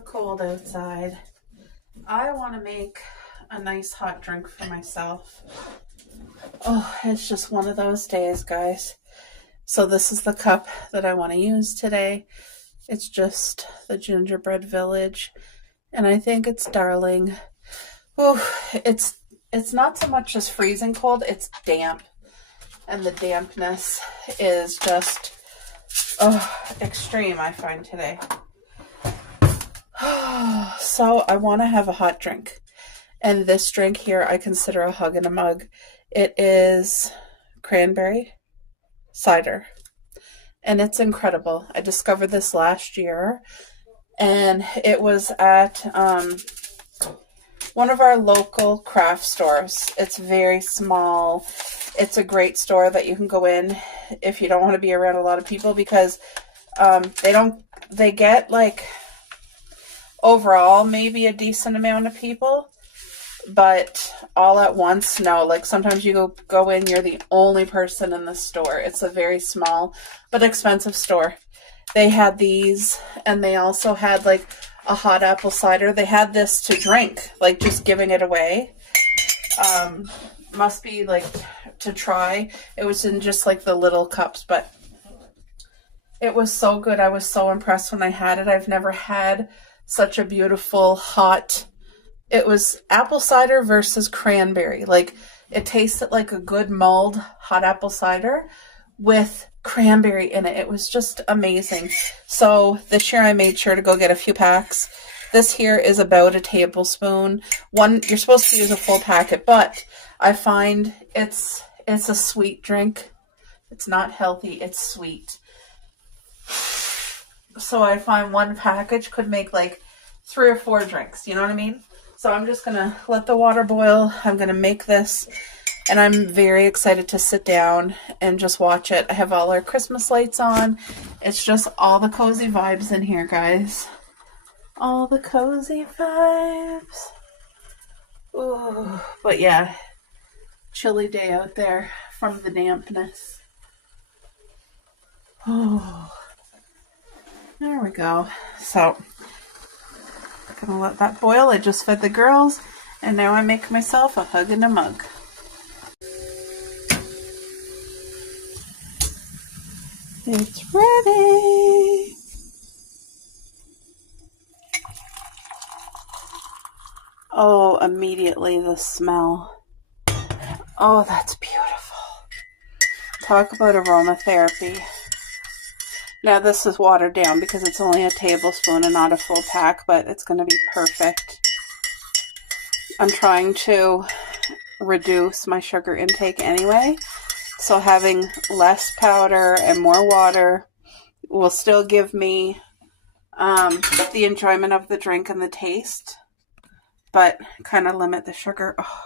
super cold outside. I want to make a nice hot drink for myself. Oh, it's just one of those days, guys. So this is the cup that I want to use today. It's just the Gingerbread Village, and I think it's darling. Oh, it's not so much just freezing cold, it's damp. And the dampness is just extreme, I find today. So I want to have a hot drink. And this drink here I consider a hug in a mug. It is cranberry cider. And it's incredible. I discovered this last year. And it was at one of our local craft stores. It's very small. It's a great store that you can go in if you don't want to be around a lot of people, because they get like overall maybe a decent amount of people, but all at once, no. Like sometimes you go in, you're the only person in the store. It's a very small but expensive store. They had these, and they also had like a hot apple cider. They had this to drink, like just giving it away. Must be like to try. It was in just like the little cups, but it was so good. I was so impressed when I had it. I've never had such a beautiful hot. It was apple cider versus cranberry. Like it tasted like a good mulled hot apple cider with cranberry in it. It was just amazing. So this year I made sure to go get a few packs. This here is about a tablespoon. You're supposed to use a full packet, but I find it's a sweet drink. It's not healthy, it's sweet. So I find one package could make like 3 or 4 drinks, you know what I mean? So I'm just gonna let the water boil. I'm gonna make this, and I'm very excited to sit down and just watch it. I have all our Christmas lights on. It's just all the cozy vibes in here, guys. All the cozy vibes. Ooh, but yeah, chilly day out there from the dampness. Oh, there we go. So I'm gonna let that boil. I just fed the girls, and now I make myself a hug in a mug. It's ready. Oh, immediately the smell. Oh, that's beautiful. Talk about aromatherapy. Now this is watered down because it's only a tablespoon and not a full pack, but it's going to be perfect. I'm trying to reduce my sugar intake anyway, so having less powder and more water will still give me the enjoyment of the drink and the taste, but kind of limit the sugar. Oh,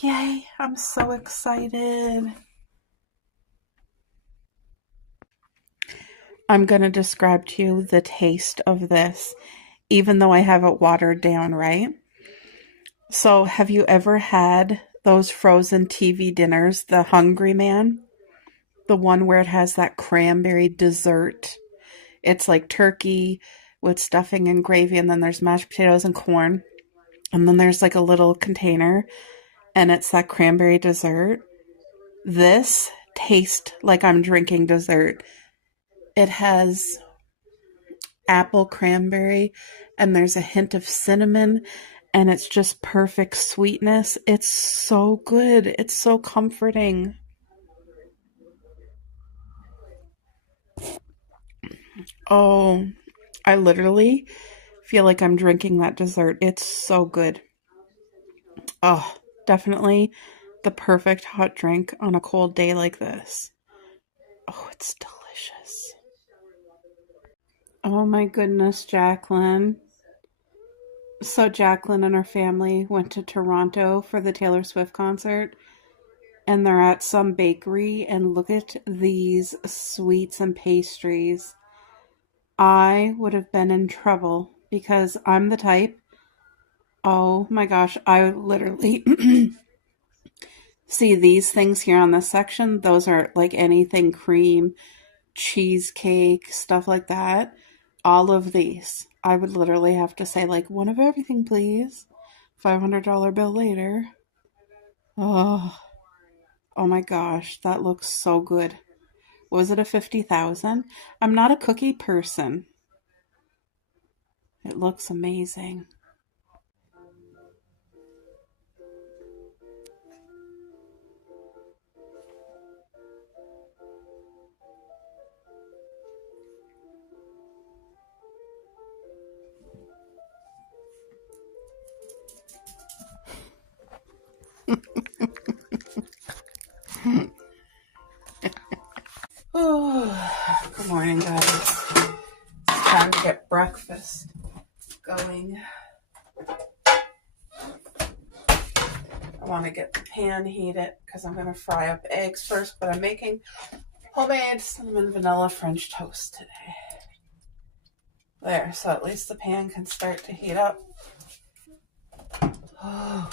yay, I'm so excited. I'm going to describe to you the taste of this, even though I have it watered down, right? So have you ever had those frozen TV dinners, the Hungry Man? The one where it has that cranberry dessert. It's like turkey with stuffing and gravy, and then there's mashed potatoes and corn. And then there's like a little container, and it's that cranberry dessert. This tastes like I'm drinking dessert. It has apple cranberry, and there's a hint of cinnamon, and it's just perfect sweetness. It's so good. It's so comforting. Oh, I literally feel like I'm drinking that dessert. It's so good. Oh, definitely the perfect hot drink on a cold day like this. Oh, it's delicious. Oh my goodness, Jacqueline. So Jacqueline and her family went to Toronto for the Taylor Swift concert, and they're at some bakery, and look at these sweets and pastries. I would have been in trouble because I'm the type, oh my gosh, I literally see these things here on this section. Those are like anything cream, cheesecake, stuff like that. all of these. I would literally have to say, like, one of everything, please. $500 bill later. Oh, oh my gosh, that looks so good. Was it a 50,000? I'm not a cookie person. It looks amazing. Oh, good morning, guys. It's time to get breakfast going. I want to get the pan heated because I'm going to fry up eggs first, but I'm making homemade cinnamon vanilla French toast today. There, so at least the pan can start to heat up. Oh.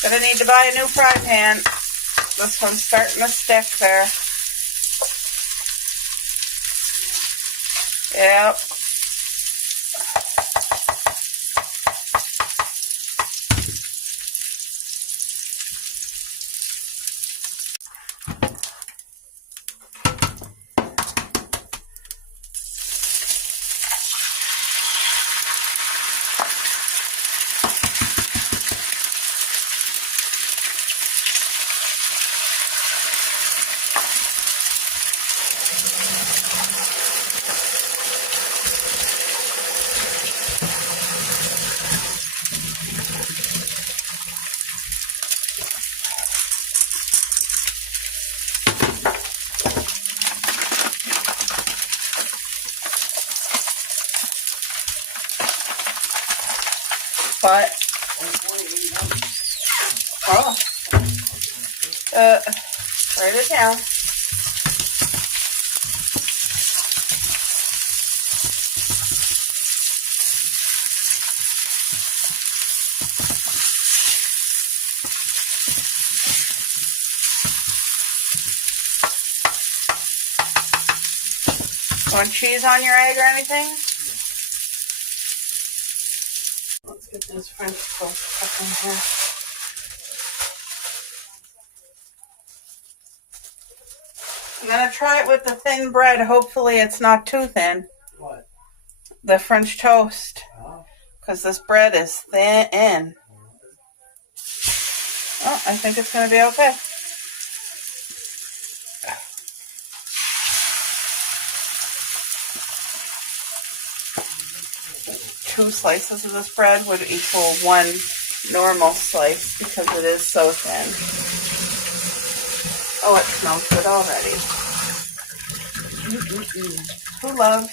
Gonna need to buy a new fry pan. This one's starting to stick there. Yep. But, oh, write it down. want cheese on your egg or anything? Let's get this French toast up in here. I'm going to try it with the thin bread. Hopefully it's not too thin. What? The French toast. Because this bread is thin. Oh, I think it's going to be okay. Two slices of this bread would equal one normal slice because it is so thin. Oh, it smells good already. Who loves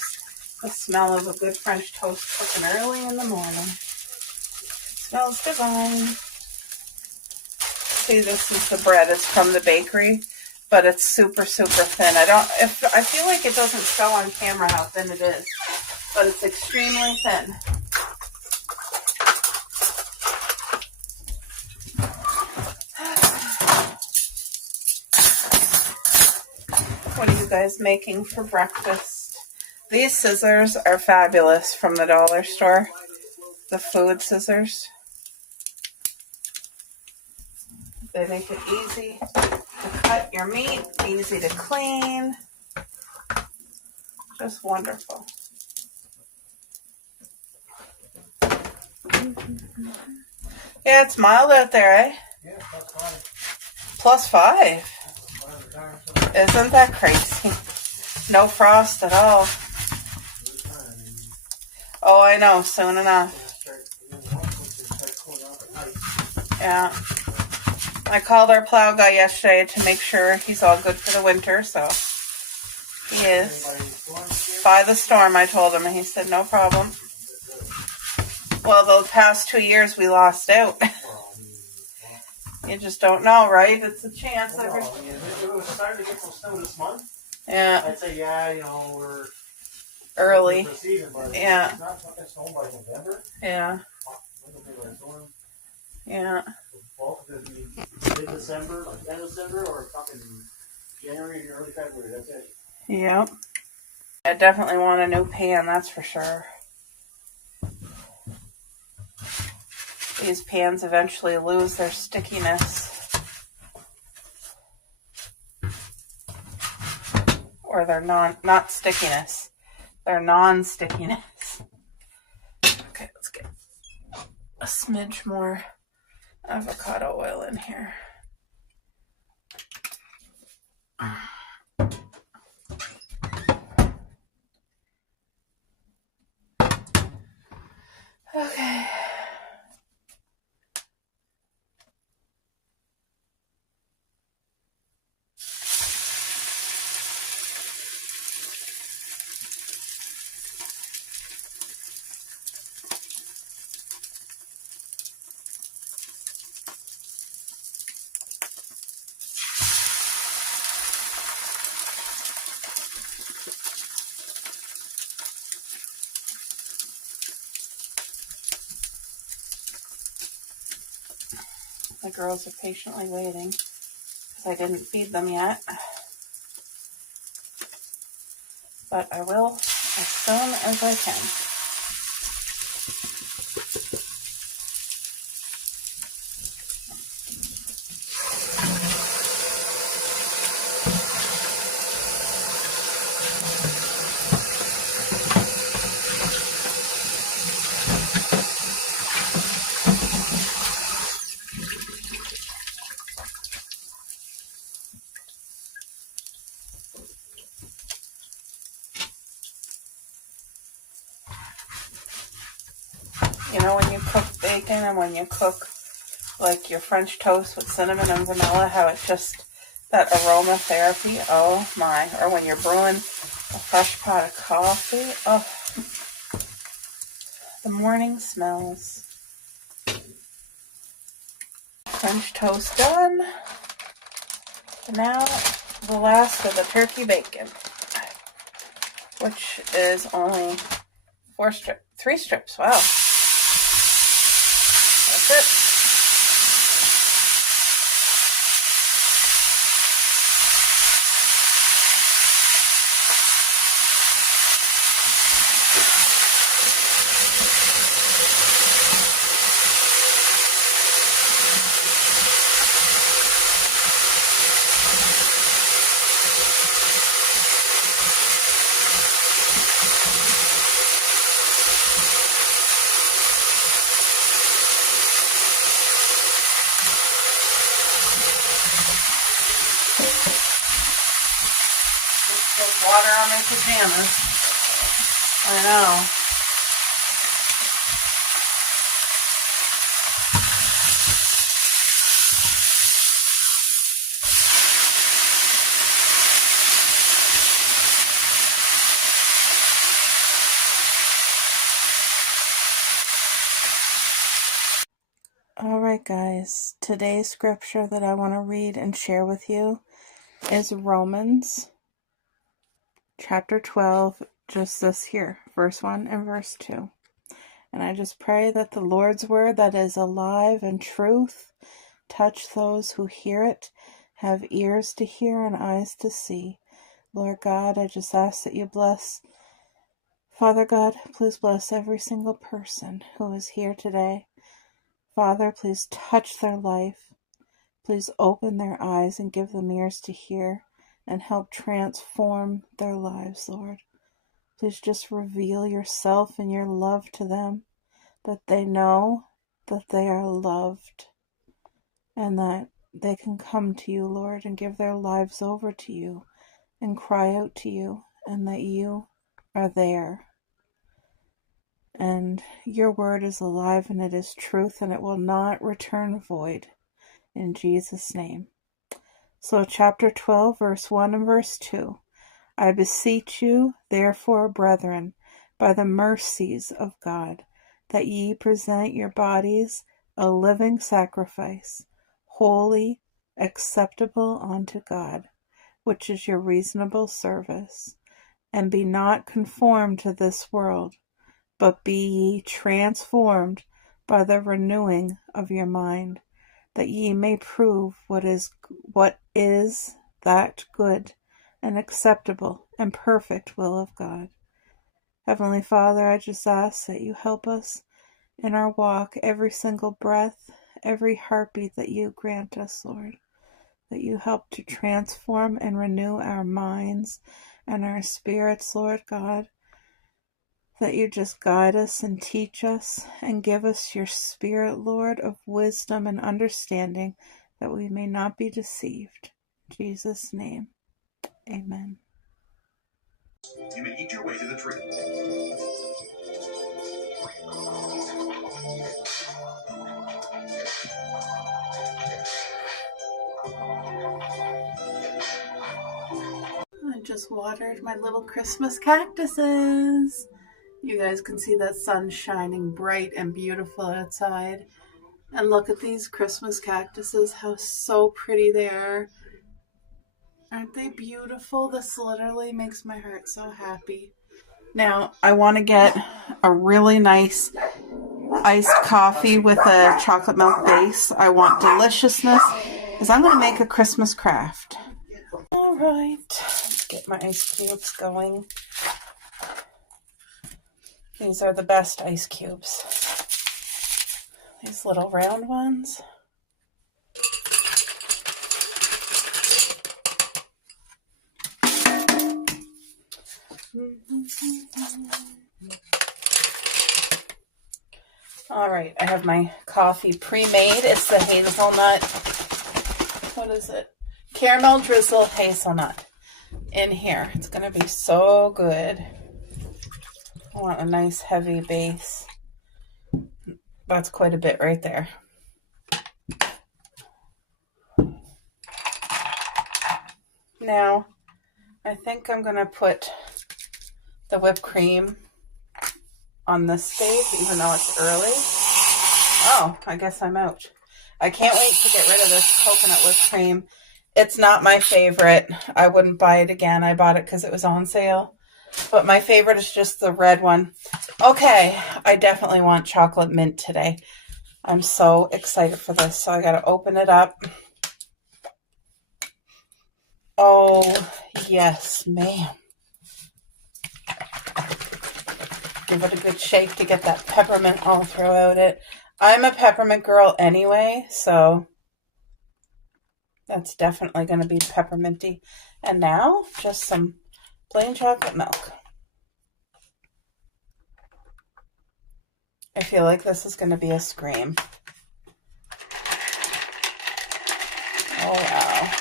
the smell of a good French toast cooking early in the morning? It smells divine. See, this is the bread. It's from the bakery, but it's super, super thin. I feel like it doesn't show on camera how thin it is, but it's extremely thin. What are you guys making for breakfast? These scissors are fabulous from the dollar store. The food scissors. They make it easy to cut your meat, easy to clean. Just wonderful. Yeah, it's mild out there, eh? Yeah, +5. Isn't that crazy? No frost at all. Oh, I know, soon enough. Yeah. I called our plow guy yesterday to make sure he's all good for the winter, so he is. By the storm, I told him, and he said, no problem. Well, the past 2 years we lost out. You just don't know, right? It's a chance. Well, it was starting to get some snow this month. Yeah. I'd say, yeah, you know, we're early. Season, but yeah. It's not fucking snow by November. Yeah. Yeah. The bulk of it be mid-December, like end of December, or fucking January or early February. That's it. Yep. I definitely want a new pan, that's for sure. These pans eventually lose their stickiness. Or their not stickiness. Their non-stickiness. Okay, let's get a smidge more avocado oil in here. Okay. The girls are patiently waiting because I didn't feed them yet. But I will as soon as I can. You know, when you cook bacon and when you cook like your French toast with cinnamon and vanilla, how it just, that aromatherapy, oh my. Or when you're brewing a fresh pot of coffee, oh, the morning smells. French toast done. And now the last of the turkey bacon, which is only 3 strips, wow. That's it. water on my pajamas. I know. Alright guys, today's scripture that I want to read and share with you is Romans chapter 12, just this here, verse 1 and verse 2. And I just pray that the Lord's word that is alive and truth touch those who hear it, have ears to hear and eyes to see. Lord God, I just ask that you bless, Father God, please bless every single person who is here today. Father, please touch their life. Please open their eyes and give them ears to hear and help transform their lives, Lord. Please just reveal yourself and your love to them, that they know that they are loved and that they can come to you, Lord, and give their lives over to you and cry out to you, and that you are there. And your word is alive and it is truth and it will not return void. In Jesus' name. So chapter 12, verse 1 and verse 2. I beseech you, therefore, brethren, by the mercies of God, that ye present your bodies a living sacrifice, holy, acceptable unto God, which is your reasonable service. And be not conformed to this world, but be ye transformed by the renewing of your mind, that ye may prove what is that good and acceptable and perfect will of God. Heavenly Father, I just ask that you help us in our walk, every single breath, every heartbeat that you grant us, Lord, that you help to transform and renew our minds and our spirits, Lord God, that you just guide us and teach us and give us your spirit, Lord, of wisdom and understanding, that we may not be deceived. In Jesus' name, amen. You may eat your way to the tree. I just watered my little Christmas cactuses. You guys can see that sun shining bright and beautiful outside. And look at these Christmas cactuses, how so pretty they are. Aren't they beautiful? This literally makes my heart so happy. Now, I want to get a really nice iced coffee with a chocolate milk base. I want deliciousness, because I'm going to make a Christmas craft. All right, let's get my ice cubes going. These are the best ice cubes. These little round ones. All right, I have my coffee pre-made. It's the hazelnut, what is it? Caramel drizzle hazelnut in here. It's going to be so good. I want a nice heavy base. That's quite a bit right there. Now, I think I'm going to put the whipped cream on this stage, even though it's early. Oh, I guess I'm out. I can't wait to get rid of this coconut whipped cream. It's not my favorite. I wouldn't buy it again. I bought it because it was on sale. But my favorite is just the red one. Okay, I definitely want chocolate mint today. I'm so excited for this. So I got to open it up. Oh, yes, ma'am. Give it a good shake to get that peppermint all throughout it. I'm a peppermint girl anyway, so that's definitely going to be pepperminty. And now, just some plain chocolate milk. I feel like this is going to be a scream. Oh, wow.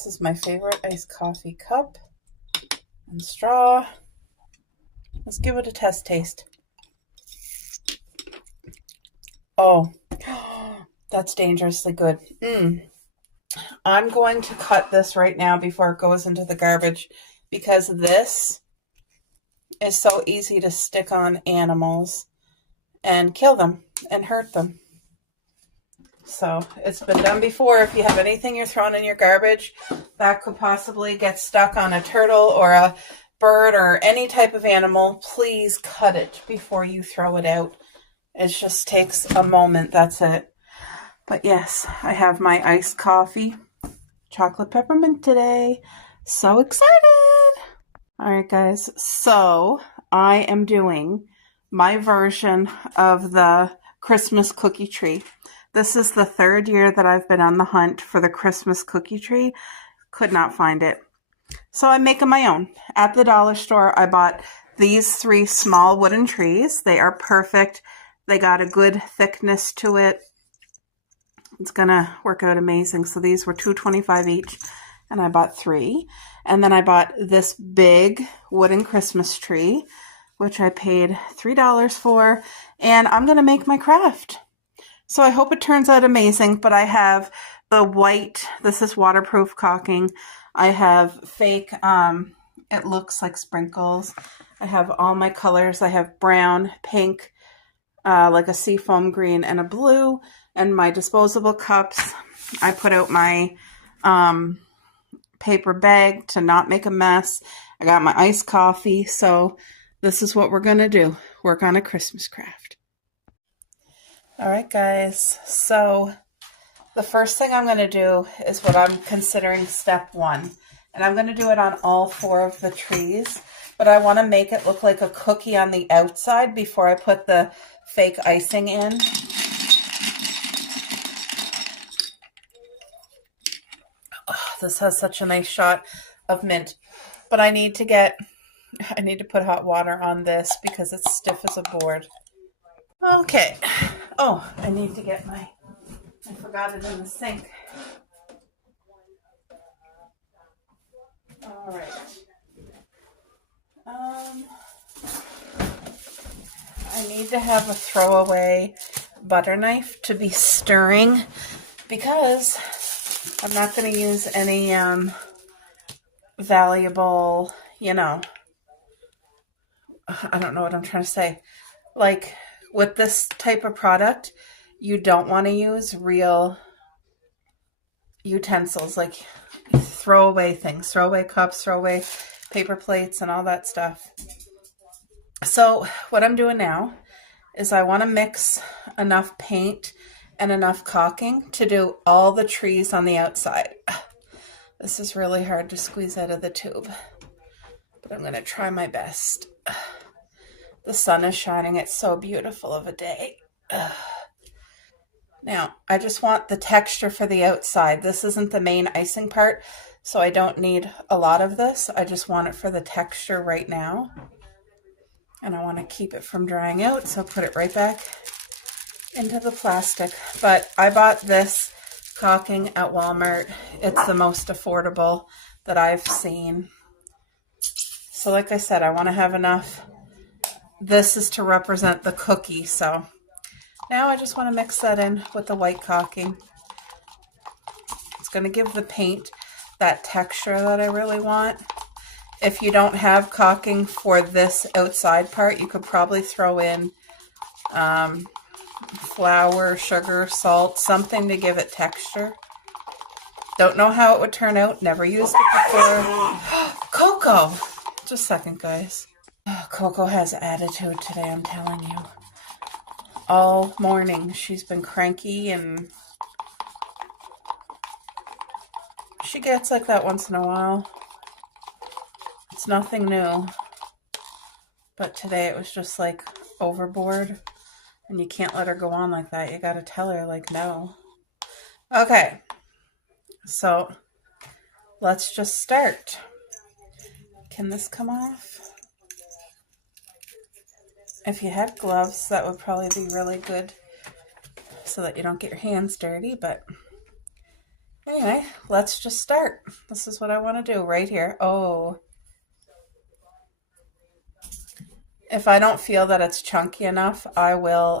This is my favorite iced coffee cup and straw. Let's give it a test taste. Oh, that's dangerously good. I'm going to cut this right now before it goes into the garbage because this is so easy to stick on animals and kill them and hurt them. So it's been done before. If you have anything you're throwing in your garbage that could possibly get stuck on a turtle or a bird or any type of animal, please cut it before you throw it out. It just takes a moment. That's it. But yes, I have my iced coffee, chocolate peppermint today. So excited. All right, guys. So I am doing my version of the Christmas cookie tree. This is the third year that I've been on the hunt for the Christmas cookie tree. Could not find it. So I'm making my own. At the dollar store, I bought these 3 small wooden trees. They are perfect. They got a good thickness to it. It's going to work out amazing. So these were $2.25 each, and I bought 3. And then I bought this big wooden Christmas tree, which I paid $3 for, and I'm going to make my craft. So I hope it turns out amazing, but I have the white, this is waterproof caulking. I have fake, it looks like sprinkles. I have all my colors. I have brown, pink, like a seafoam green, and a blue. And my disposable cups, I put out my paper bag to not make a mess. I got my iced coffee. So this is what we're going to do. Work on a Christmas craft. All right, guys. So the first thing I'm going to do is what I'm considering step 1. And I'm going to do it on all 4 of the trees. But I want to make it look like a cookie on the outside before I put the fake icing in. Oh, this has such a nice shot of mint. But I need to put hot water on this because it's stiff as a board. Okay. Oh, I need to get I forgot it in the sink. All right. I need to have a throwaway butter knife to be stirring because I'm not going to use any valuable, I don't know what I'm trying to say. Like with this type of product, you don't want to use real utensils, like throwaway things, throwaway cups, throwaway paper plates, and all that stuff. So what I'm doing now is I want to mix enough paint and enough caulking to do all the trees on the outside. This is really hard to squeeze out of the tube, but I'm going to try my best. The sun is shining. It's so beautiful of a day. Now, I just want the texture for the outside. This isn't the main icing part, so I don't need a lot of this. I just want it for the texture right now. And I want to keep it from drying out, so put it right back into the plastic. But I bought this caulking at Walmart. It's the most affordable that I've seen. So like I said, I want to have enough. This is to represent the cookie, so now I just want to mix that in with the white caulking. It's going to give the paint that texture that I really want. If you don't have caulking for this outside part, you could probably throw in flour, sugar, salt, something to give it texture. Don't know how it would turn out. Never used it before. Coco! Just a second, guys. Oh, Coco has attitude today, I'm telling you. All morning she's been cranky, and she gets like that once in a while. It's nothing new, but today it was just like overboard, and you can't let her go on like that. You gotta tell her like, no. Okay, so let's just start. Can this come off? If you had gloves, that would probably be really good so that you don't get your hands dirty, but anyway, let's just start. This is what I want to do right here. Oh, if I don't feel that it's chunky enough, I will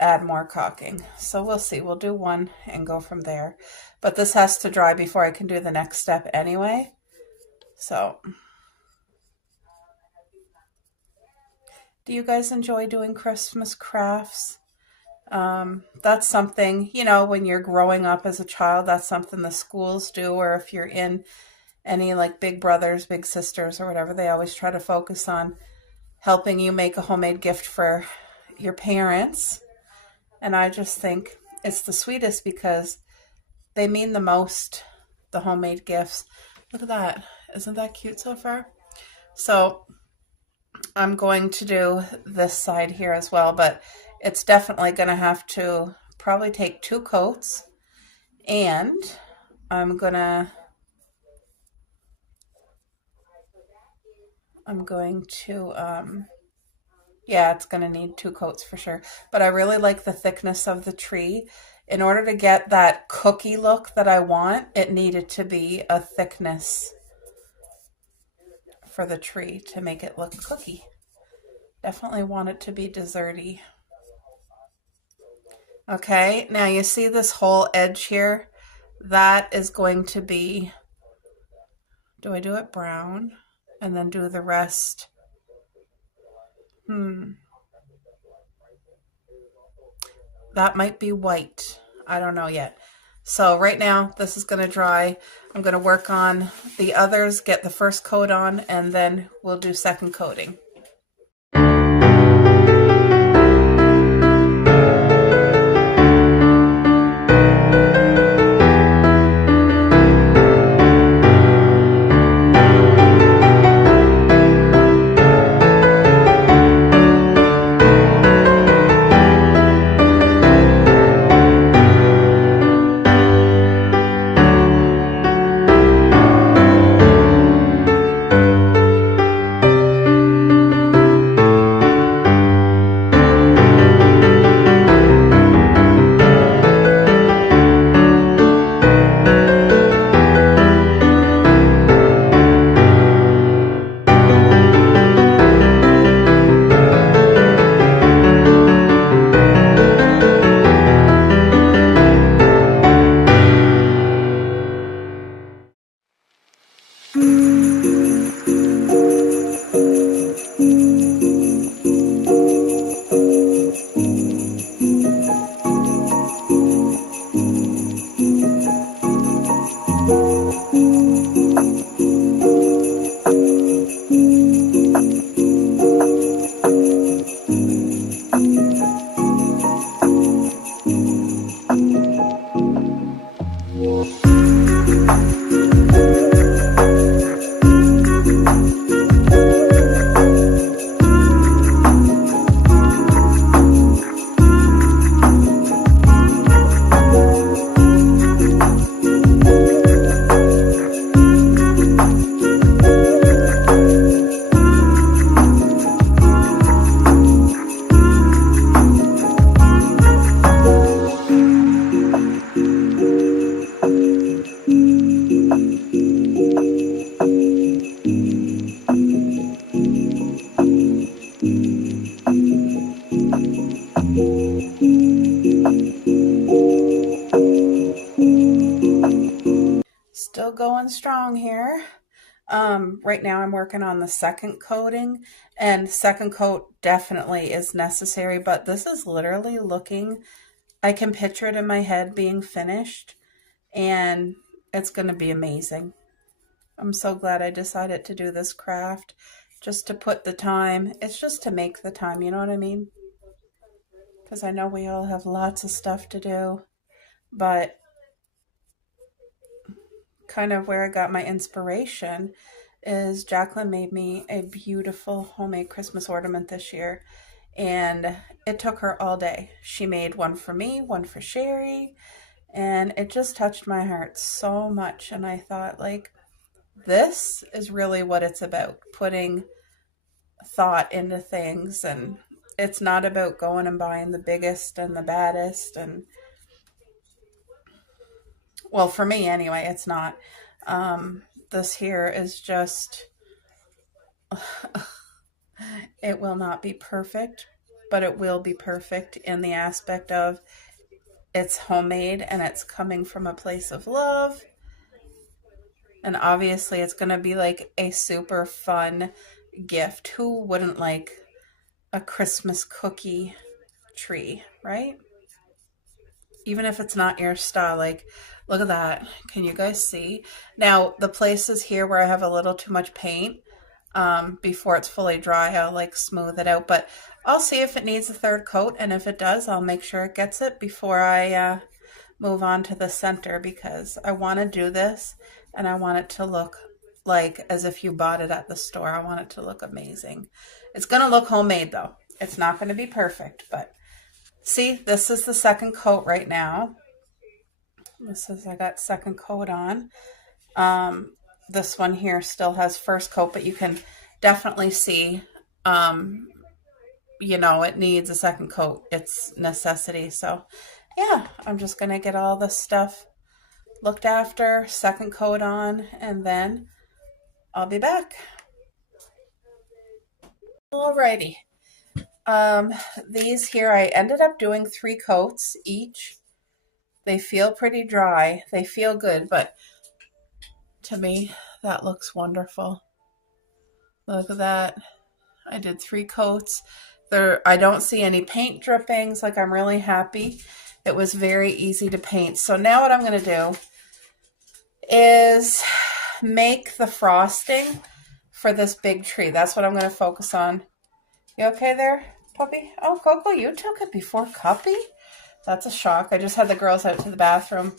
add more caulking. So we'll see. We'll do one and go from there. But this has to dry before I can do the next step anyway. So, do you guys enjoy doing Christmas crafts? That's something, you know, when you're growing up as a child, that's something the schools do, or if you're in any like big brothers, big sisters, or whatever, they always try to focus on helping you make a homemade gift for your parents. And I just think it's the sweetest because they mean the most, the homemade gifts. Look at that. Isn't that cute so far? So I'm going to do this side here as well, but it's definitely going to have to probably take 2 coats, and I'm going to yeah, it's going to need 2 coats for sure. But I really like the thickness of the tree. In order to get that cookie look that I want, it needed to be a thickness for the tree to make it look cookie. Definitely want it to be desserty. Okay, now you see this whole edge here? That is going to be, do I do it brown and then do the rest? That might be white. I don't know yet. So right now, this is going to dry. I'm going to work on the others, get the first coat on, and then we'll do second coating. Still going strong here. Right now I'm working on the second coating, and second coat definitely is necessary, but this is literally looking, I can picture it in my head being finished, and it's going to be amazing. I'm so glad I decided to do this craft, just to put the time. It's just to make the time, you know what I mean? Because I know we all have lots of stuff to do, but kind of where I got my inspiration is Jacqueline made me a beautiful homemade Christmas ornament this year, and it took her all day. She made one for me, one for Sherry, and it just touched my heart so much. And I thought, like, this is really what it's about, putting thought into things. And it's not about going and buying the biggest and the baddest and Well, for me anyway, it's not. This here is just, it will not be perfect, but it will be perfect in the aspect of it's homemade and it's coming from a place of love. And obviously it's going to be like a super fun gift. Who wouldn't like a Christmas cookie tree, right? Even if it's not your style, like, look at that. Can you guys see? Now, the places here where I have a little too much paint, before it's fully dry, I'll like smooth it out, but I'll see if it needs a third coat, and if it does, I'll make sure it gets it before I move on to the center, because I want to do this and I want it to look like as if you bought it at the store. I want it to look amazing. It's going to look homemade though. It's not going to be perfect, but see, this is the second coat right now. I got second coat on. This one here still has first coat, but you can definitely see, you know, it needs a second coat. It's necessity. So yeah, I'm just going to get all this stuff looked after, second coat on, and then I'll be back. Alrighty. These here, I ended up doing 3 coats each. They feel pretty dry. They feel good, but to me, that looks wonderful. Look at that. I did 3 coats. I don't see any paint drippings. Like, I'm really happy. It was very easy to paint. So now what I'm going to do is make the frosting for this big tree. That's what I'm going to focus on. You okay there, puppy? Oh, Coco, you took it before Cuppy? That's a shock. I just had the girls out to the bathroom.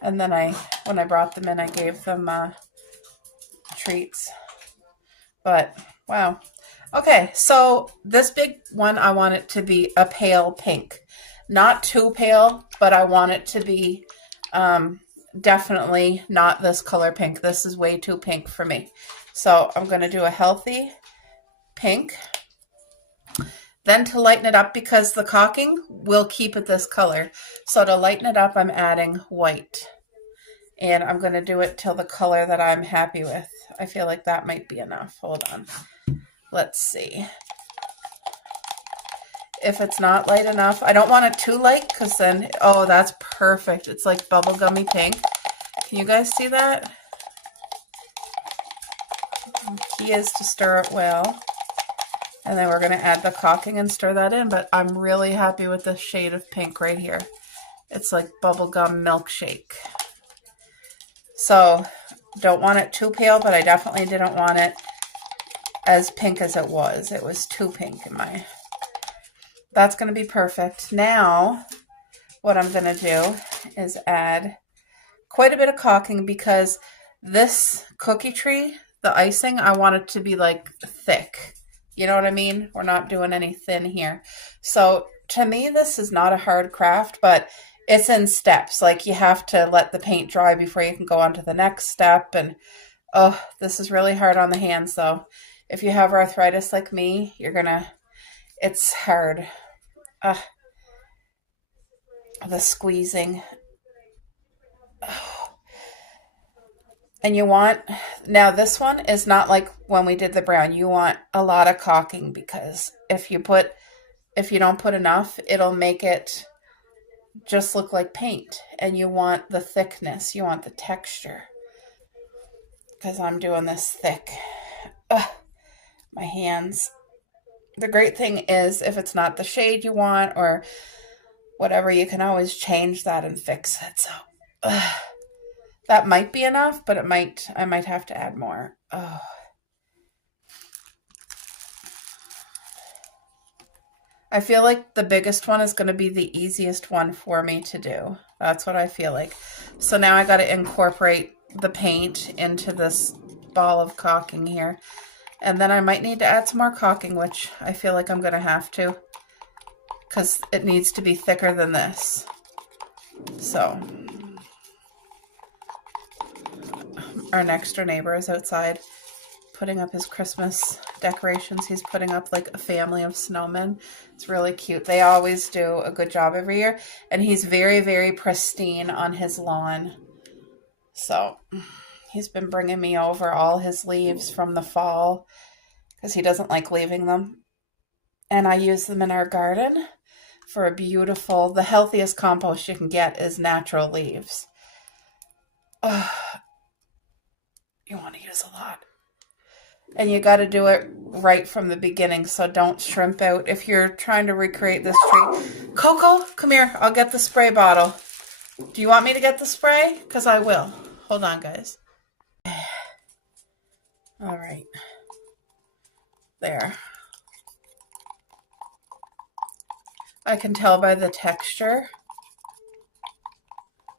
And then when I brought them in, I gave them treats. But, wow. Okay, so this big one, I want it to be a pale pink. Not too pale, but I want it to be definitely not this color pink. This is way too pink for me. So I'm going to do a healthy pink. Then to lighten it up, because the caulking will keep it this color. So to lighten it up, I'm adding white. And I'm going to do it till the color that I'm happy with. I feel like that might be enough. Hold on. Let's see. If it's not light enough, I don't want it too light, because then, oh, that's perfect. It's like bubblegummy pink. Can you guys see that? The key is to stir it well. And then we're going to add the caulking and stir that in. But I'm really happy with this shade of pink right here. It's like bubblegum milkshake. So don't want it too pale, but I definitely didn't want it as pink as it was. It was too pink in my... That's going to be perfect. Now, what I'm going to do is add quite a bit of caulking, because this cookie tree, the icing, I want it to be like thick. You know what I mean? We're not doing any thin here. So to me, this is not a hard craft, but it's in steps. Like, you have to let the paint dry before you can go on to the next step. And oh, this is really hard on the hands though. If you have arthritis like me, it's hard. The squeezing. And you want, now this one is not like when we did the brown. You want a lot of caulking, because if you don't put enough, it'll make it just look like paint. And you want the thickness, you want the texture, because I'm doing this thick. My hands. The great thing is, if it's not the shade you want or whatever, you can always change that and fix it. So that might be enough, but I might have to add more. Oh. I feel like the biggest one is going to be the easiest one for me to do. That's what I feel like. So now I got to incorporate the paint into this ball of caulking here. And then I might need to add some more caulking, which I feel like I'm going to have to, because it needs to be thicker than this. So our next door neighbor is outside putting up his Christmas decorations. He's putting up like a family of snowmen. It's really cute. They always do a good job every year. And he's very, very pristine on his lawn. So he's been bringing me over all his leaves from the fall because he doesn't like leaving them. And I use them in our garden for a beautiful, the healthiest compost you can get is natural leaves. Oh, you want to use a lot. And you got to do it right from the beginning, so don't shrimp out. If you're trying to recreate this tree. Coco, come here. I'll get the spray bottle. Do you want me to get the spray? Because I will. Hold on, guys. All right. There. I can tell by the texture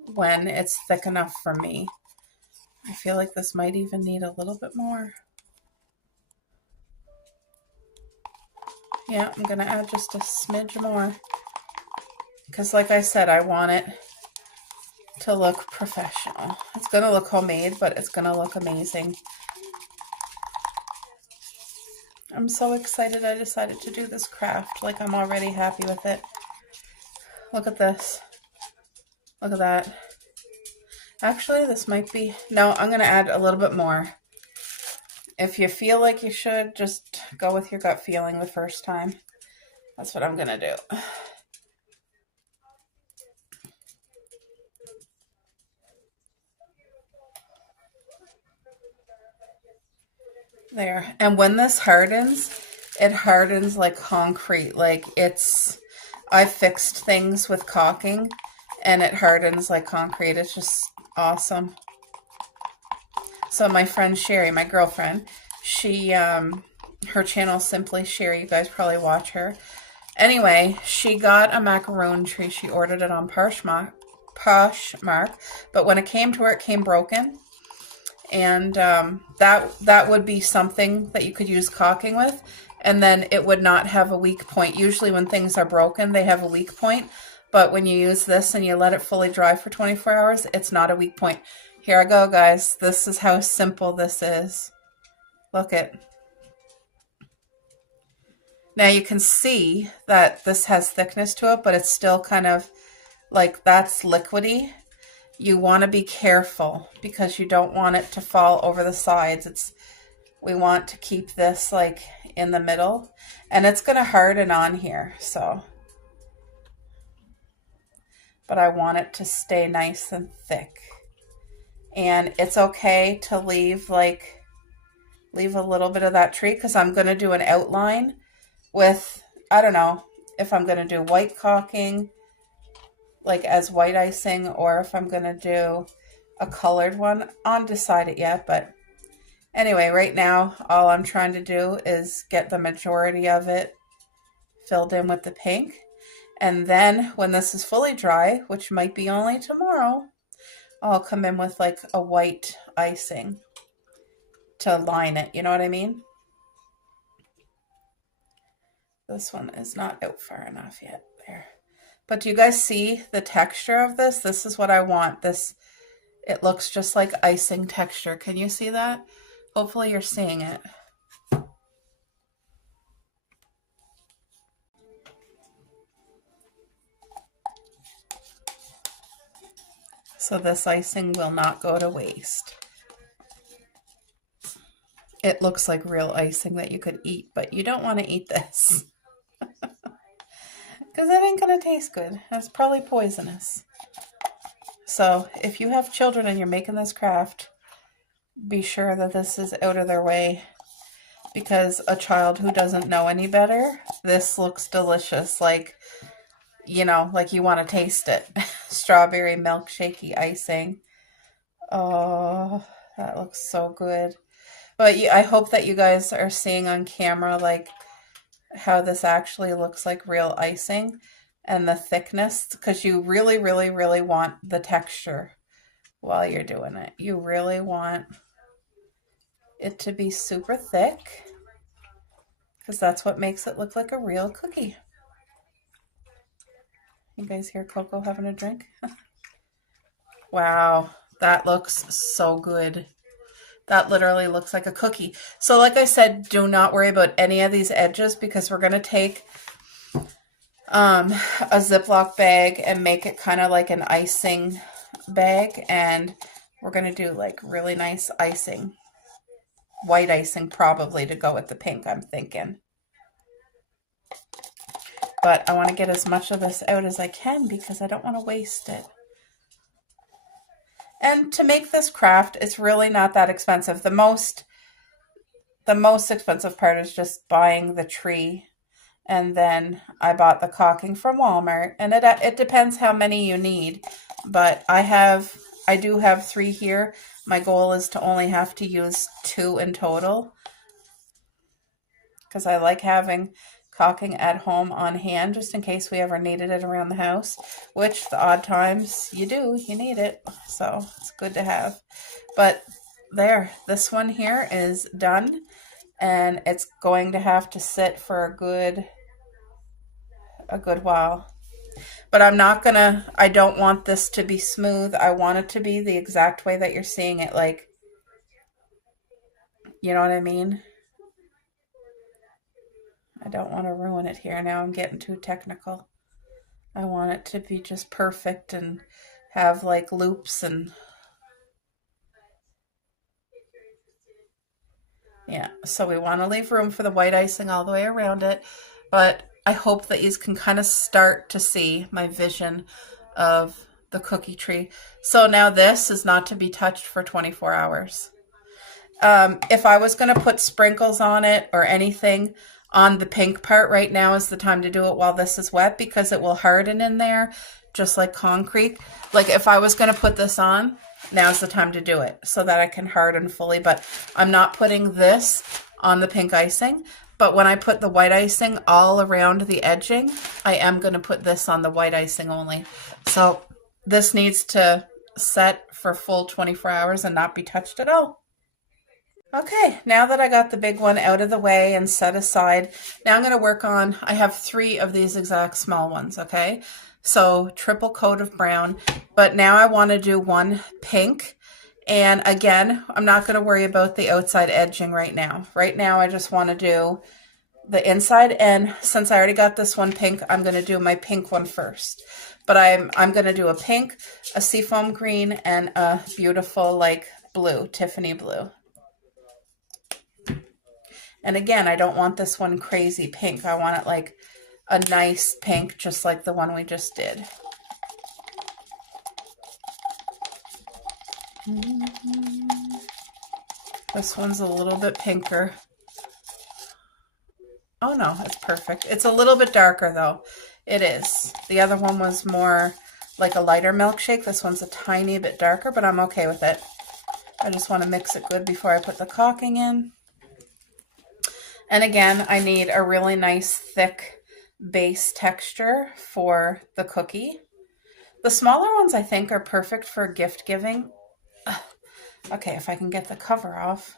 when it's thick enough for me. I feel like this might even need a little bit more. Yeah, I'm going to add just a smidge more. Because like I said, I want it to look professional. It's going to look homemade, but it's going to look amazing. I'm so excited I decided to do this craft. Like, I'm already happy with it. Look at this. Look at that. Actually, this might be... No, I'm going to add a little bit more. If you feel like you should, just go with your gut feeling the first time. That's what I'm going to do. There. And when this hardens, it hardens like concrete. Like I fixed things with caulking and it hardens like concrete. It's just awesome. So my friend Sherry, my girlfriend, she, her channel Simply Sherry, you guys probably watch her. Anyway, she got a macaroon tree. She ordered it on Poshmark, but when it came to her, it came broken. And that would be something that you could use caulking with, and then it would not have a weak point. Usually when things are broken, they have a weak point, but when you use this and you let it fully dry for 24 hours, it's not a weak point. Here I go, guys. This is how simple this is. Look it. Now you can see that this has thickness to it, but it's still kind of like that's liquidy. You want to be careful because you don't want it to fall over the sides. We want to keep this like in the middle, and it's going to harden on here. So, but I want it to stay nice and thick. And it's okay to leave a little bit of that tree because I'm going to do an outline with, I don't know if I'm going to do white caulking like as white icing or if I'm going to do a colored one. I haven't decided yet, but anyway, right now all I'm trying to do is get the majority of it filled in with the pink. And then when this is fully dry, which might be only tomorrow, I'll come in with like a white icing to line it. You know what I mean? This one is not out far enough yet. There. But do you guys see the texture of this? This is what I want. It looks just like icing texture. Can you see that? Hopefully you're seeing it. So this icing will not go to waste. It looks like real icing that you could eat, but you don't want to eat this. Because it ain't going to taste good. It's probably poisonous. So if you have children and you're making this craft, be sure that this is out of their way. Because a child who doesn't know any better, this looks delicious. Like, you know, like you want to taste it. Strawberry milkshakey icing. Oh, that looks so good. But I hope that you guys are seeing on camera, like, how this actually looks like real icing and the thickness, because you really, really, really want the texture while you're doing it. You really want it to be super thick because that's what makes it look like a real cookie. You guys hear Coco having a drink? Wow, that looks so good. That literally looks like a cookie. So like I said, do not worry about any of these edges because we're going to take a Ziploc bag and make it kind of like an icing bag. And we're going to do like really nice icing. White icing probably to go with the pink, I'm thinking. But I want to get as much of this out as I can because I don't want to waste it. And to make this craft, it's really not that expensive. The most expensive part is just buying the tree. And then I bought the caulking from Walmart. And it depends how many you need. But I do have 3 here. My goal is to only have to use 2 in total. Because I like having caulking at home on hand just in case we ever needed it around the house, which the odd times you need it, so it's good to have. But there, this one here is done, and it's going to have to sit for a good while. But I don't want this to be smooth. I want it to be the exact way that you're seeing it, like, you know what I mean? I don't want to ruin it here. Now I'm getting too technical. I want it to be just perfect and have like loops and yeah. So we want to leave room for the white icing all the way around it. But I hope that you can kind of start to see my vision of the cookie tree. So now this is not to be touched for 24 hours. If I was going to put sprinkles on it or anything on the pink part, right now is the time to do it while this is wet because it will harden in there just like concrete. Like if I was going to put this on, now's the time to do it so that I can harden fully. But I'm not putting this on the pink icing. But when I put the white icing all around the edging, I am going to put this on the white icing only. So this needs to set for full 24 hours and not be touched at all. Okay, now that I got the big one out of the way and set aside, now I'm going to work on, I have 3 of these exact small ones, okay? So triple coat of brown, but now I want to do 1 pink. And again, I'm not going to worry about the outside edging right now. Right now, I just want to do the inside. And since I already got this 1 pink, I'm going to do my pink one first. But I'm going to do a pink, a seafoam green, and a beautiful like blue, Tiffany blue. And again, I don't want this one crazy pink. I want it like a nice pink, just like the one we just did. This one's a little bit pinker. Oh no, it's perfect. It's a little bit darker though. It is. The other one was more like a lighter milkshake. This one's a tiny bit darker, but I'm okay with it. I just want to mix it good before I put the caulking in. And again, I need a really nice thick base texture for the cookie. The smaller ones I think are perfect for gift giving. Okay, if I can get the cover off.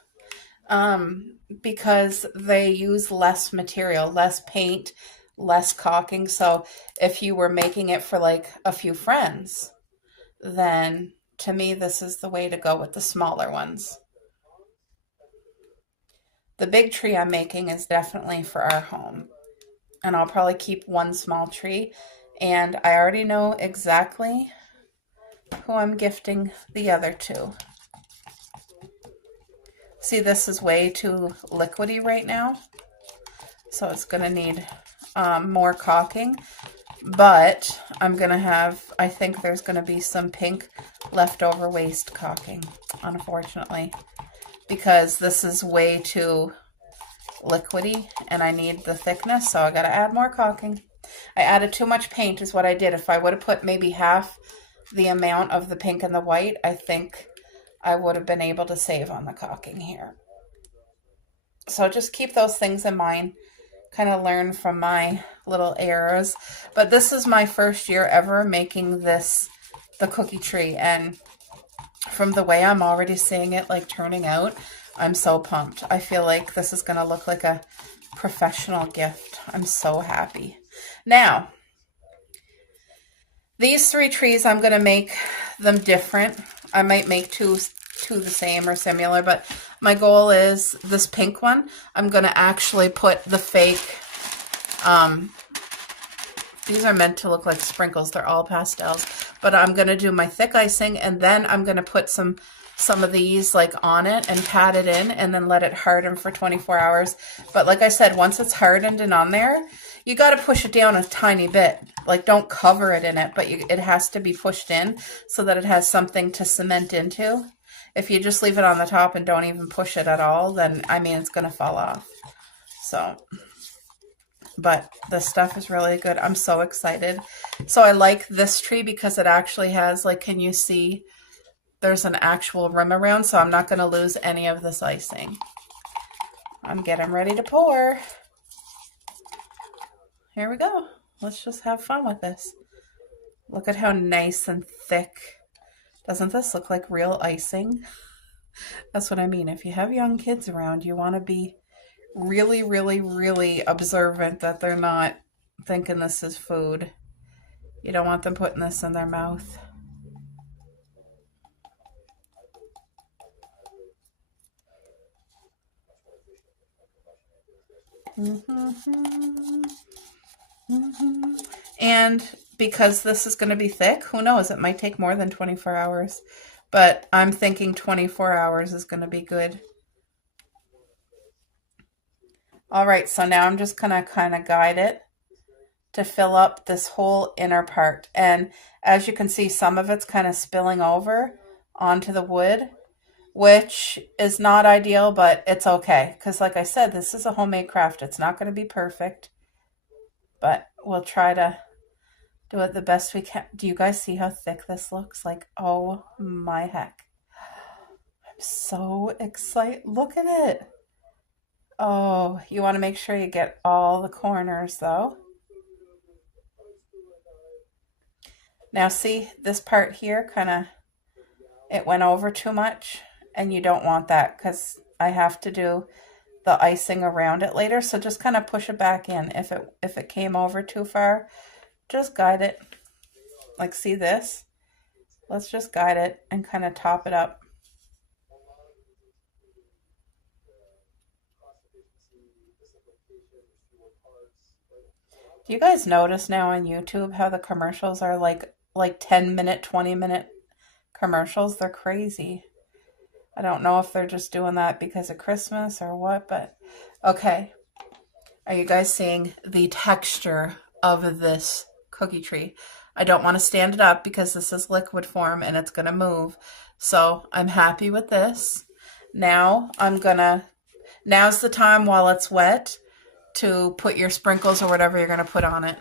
Because they use less material, less paint, less caulking. So if you were making it for like a few friends, then to me this is the way to go with the smaller ones. The big tree I'm making is definitely for our home. And I'll probably keep 1 small tree. And I already know exactly who I'm gifting the other to. See, this is way too liquidy right now. So it's going to need more caulking. But I'm going to have, I think there's going to be some pink leftover waste caulking, unfortunately. Because this is way too liquidy and I need the thickness, so I got to add more caulking. I added too much paint is what I did. If I would have put maybe half the amount of the pink and the white, I think I would have been able to save on the caulking here. So just keep those things in mind. Kind of learn from my little errors. But this is my first year ever making this, the cookie tree, and from the way I'm already seeing it like turning out, I'm so pumped. I feel like this is going to look like a professional gift. I'm so happy. Now, these 3 trees, I'm going to make them different. I might make two the same or similar, but My goal is this pink one. I'm going to actually put the fake, these are meant to look like sprinkles. They're all pastels. But I'm going to do my thick icing, and then I'm going to put some of these like on it and pat it in and then let it harden for 24 hours. But like I said, once it's hardened and on there, you got to push it down a tiny bit. Like don't cover it in it, but it has to be pushed in so that it has something to cement into. If you just leave it on the top and don't even push it at all, then I mean, it's going to fall off. So, but the stuff is really good. I'm so excited. So I like this tree because it actually has, like, can you see there's an actual rim around, so I'm not going to lose any of this icing. I'm getting ready to pour. Here we go. Let's just have fun with this. Look at how nice and thick. Doesn't this look like real icing? That's what I mean. If you have young kids around, you want to be really, really, really observant that they're not thinking this is food. You don't want them putting this in their mouth. And because this is going to be thick, who knows, it might take more than 24 hours. But I'm thinking 24 hours is going to be good. All right, so now I'm just going to kind of guide it to fill up this whole inner part. And as you can see, some of it's kind of spilling over onto the wood, which is not ideal, but it's okay. Because like I said, this is a homemade craft. It's not going to be perfect, but we'll try to do it the best we can. Do you guys see how thick this looks? Like, oh my heck. I'm so excited. Look at it. Oh, you want to make sure you get all the corners though. Now see this part here, kind of, it went over too much, and you don't want that because I have to do the icing around it later. So just kind of push it back in. If it came over too far, just guide it. Like, see this? Let's just guide it and kind of top it up. Do you guys notice now on YouTube how the commercials are like 10-minute, 20-minute commercials? They're crazy. I don't know if they're just doing that because of Christmas or what, but okay. Are you guys seeing the texture of this cookie tree? I don't want to stand it up because this is liquid form and it's going to move. So I'm happy with this. Now now's the time while it's wet to put your sprinkles or whatever you're going to put on it.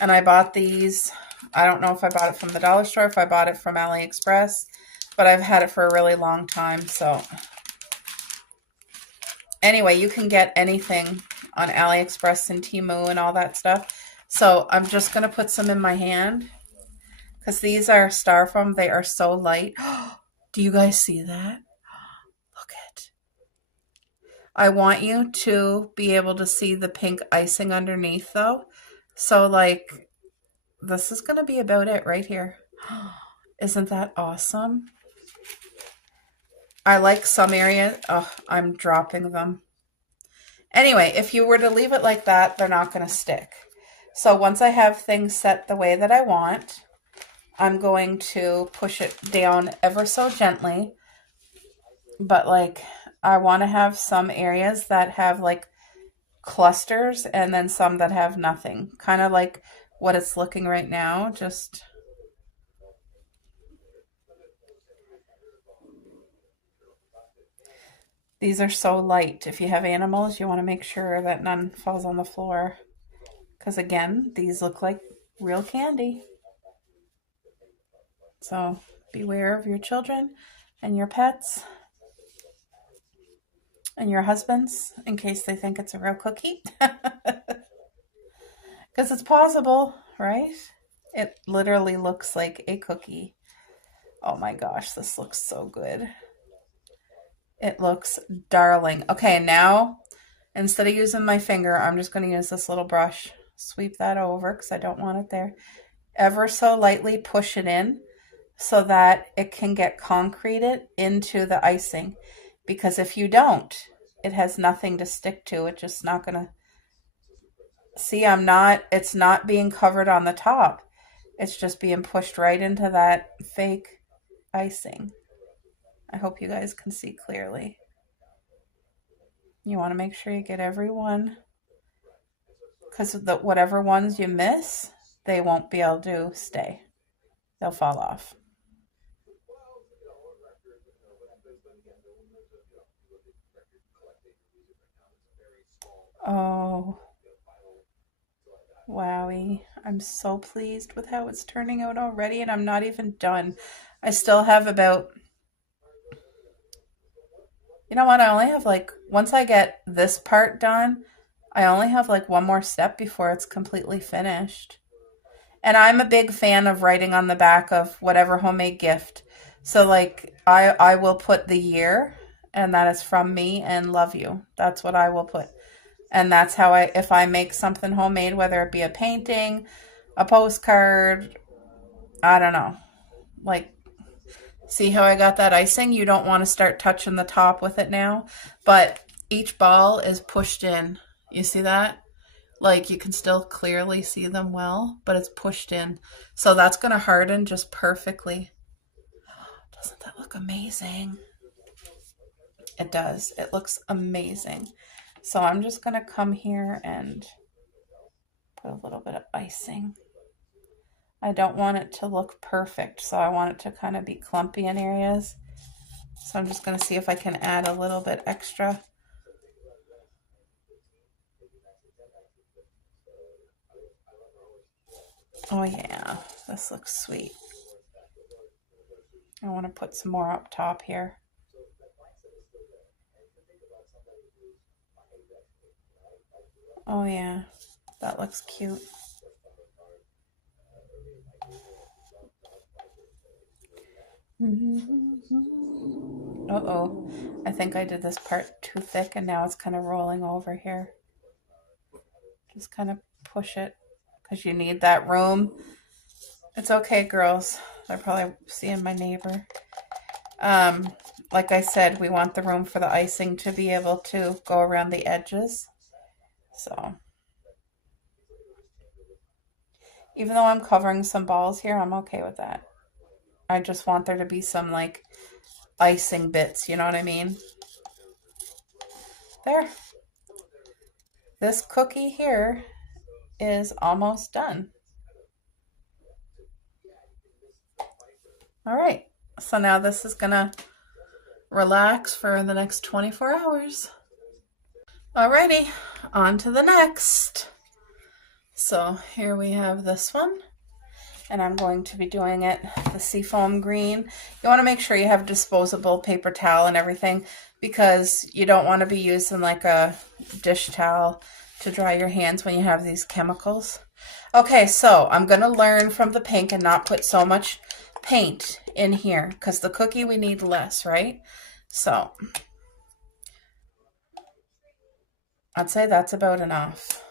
And I bought these. I don't know if I bought it from the dollar store, if I bought it from AliExpress, but I've had it for a really long time. So anyway, you can get anything on AliExpress and Temu and all that stuff. So I'm just going to put some in my hand because these are styrofoam. They are so light. Do you guys see that? Look at. I want you to be able to see the pink icing underneath though. So like, this is going to be about it right here. Isn't that awesome? I like some areas. Oh, I'm dropping them. Anyway, if you were to leave it like that, they're not going to stick. So once I have things set the way that I want, I'm going to push it down ever so gently. But like, I want to have some areas that have like clusters and then some that have nothing. Kind of like what it's looking right now. Just these are so light. If you have animals, you want to make sure that none falls on the floor. Because again, these look like real candy. So beware of your children and your pets and your husbands in case they think it's a real cookie. Because it's possible, right? It literally looks like a cookie. Oh my gosh, this looks so good. It looks darling. Okay, now instead of using my finger, I'm just going to use this little brush. Sweep that over because I don't want it there. Ever so lightly push it in so that it can get concreted into the icing. Because if you don't, it has nothing to stick to. It's just not going to. See, it's not being covered on the top. It's just being pushed right into that fake icing. I hope you guys can see clearly. You want to make sure you get every one, because whatever ones you miss, they won't be able to stay. They'll fall off. Oh, wowie. I'm so pleased with how it's turning out already, and I'm not even done. I still have about, you know what, I only have like, once I get this part done, I only have like one more step before it's completely finished. And I'm a big fan of writing on the back of whatever homemade gift. So like I will put the year, and that is from me and love you. That's what I will put. And that's how if I make something homemade, whether it be a painting, a postcard, I don't know. Like, see how I got that icing? You don't want to start touching the top with it now, but each ball is pushed in. You see that? Like, you can still clearly see them well, but it's pushed in. So that's going to harden just perfectly. Doesn't that look amazing? It does. It looks amazing. So I'm just going to come here and put a little bit of icing. I don't want it to look perfect, so I want it to kind of be clumpy in areas. So I'm just going to see if I can add a little bit extra. Oh yeah, this looks sweet. I want to put some more up top here. Oh yeah, that looks cute. Uh-oh, I think I did this part too thick and now it's kind of rolling over here. Just kind of push it because you need that room. It's okay, girls. They're probably seeing my neighbor. Like I said, we want the room for the icing to be able to go around the edges. So, even though I'm covering some balls here, I'm okay with that. I just want there to be some like icing bits, you know what I mean? There. This cookie here is almost done. All right, so now this is gonna relax for the next 24 hours. Alrighty, on to the next. So here we have this one, and I'm going to be doing it the seafoam green. You want to make sure you have disposable paper towel and everything, because you don't want to be using like a dish towel to dry your hands when you have these chemicals. Okay, so I'm going to learn from the pink and not put so much paint in here, because the cookie we need less, right? So I'd say that's about enough.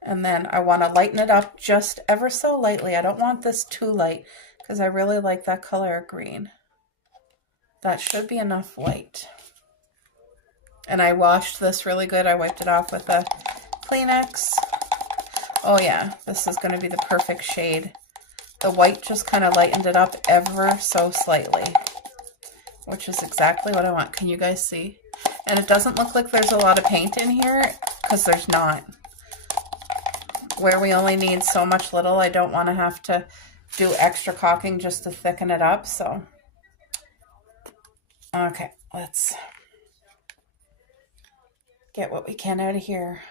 And then I want to lighten it up just ever so lightly. I don't want this too light because I really like that color of green. That should be enough white. And I washed this really good. I wiped it off with a Kleenex. Oh yeah, this is going to be the perfect shade. The white just kind of lightened it up ever so slightly, which is exactly what I want. Can you guys see? And it doesn't look like there's a lot of paint in here because there's not. Where we only need so much little, I don't want to have to do extra caulking just to thicken it up. So, okay, let's get what we can out of here.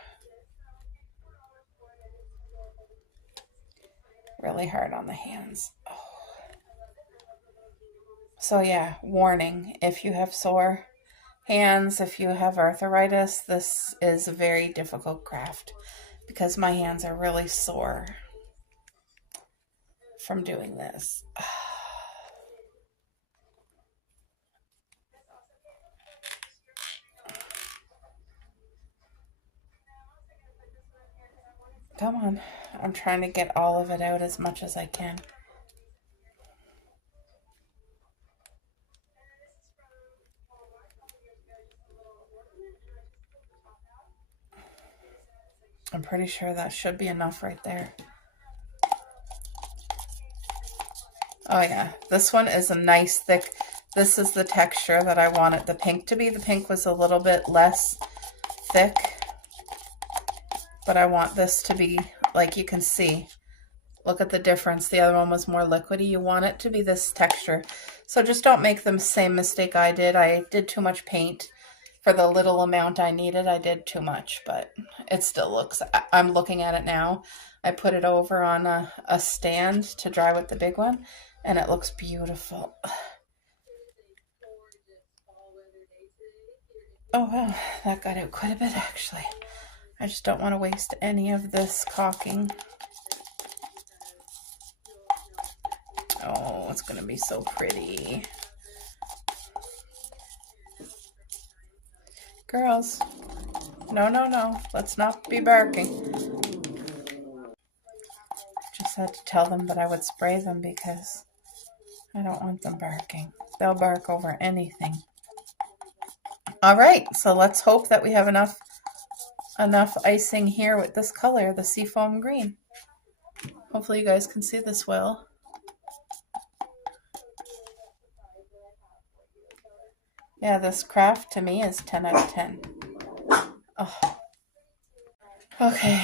Really hard on the hands. Oh. So yeah, warning, if you have sore hands, if you have arthritis, this is a very difficult craft because my hands are really sore from doing this. Come on. I'm trying to get all of it out as much as I can. I'm pretty sure that should be enough right there. Oh yeah, this one is a nice thick, this is the texture that I wanted the pink to be. The pink was a little bit less thick, but I want this to be, like you can see, look at the difference. The other one was more liquidy. You want it to be this texture. So just don't make the same mistake I did. I did too much paint. For the little amount I needed, I did too much, but it still looks, I'm looking at it now. I put it over on a stand to dry with the big one, and it looks beautiful. Oh wow, that got out quite a bit actually. I just don't want to waste any of this caulking. Oh, it's going to be so pretty. Girls, no, no, no. Let's not be barking. Just had to tell them that I would spray them because I don't want them barking. They'll bark over anything. All right, so let's hope that we have enough icing here with this color, the seafoam green. Hopefully you guys can see this well. Yeah, this craft to me is 10 out of 10. Oh. Okay.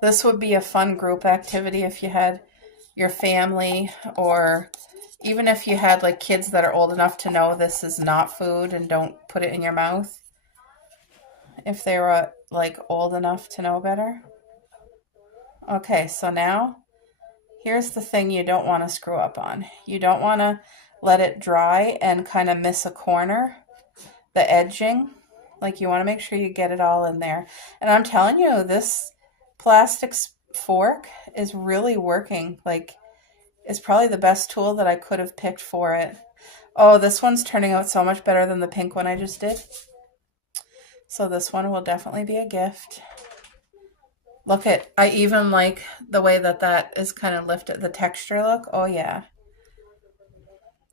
This would be a fun group activity if you had your family, or even if you had like kids that are old enough to know this is not food and don't put it in your mouth. If they were like old enough to know better. Okay, so now here's the thing you don't want to screw up on. You don't want to let it dry and kind of miss a corner, the edging. Like you want to make sure you get it all in there. And I'm telling you, this plastic fork is really working. Like, it's probably the best tool that I could have picked for it. Oh, this one's turning out so much better than the pink one I just did. So this one will definitely be a gift. Look at, I even like the way that that is kind of lifted, the texture look. Oh yeah.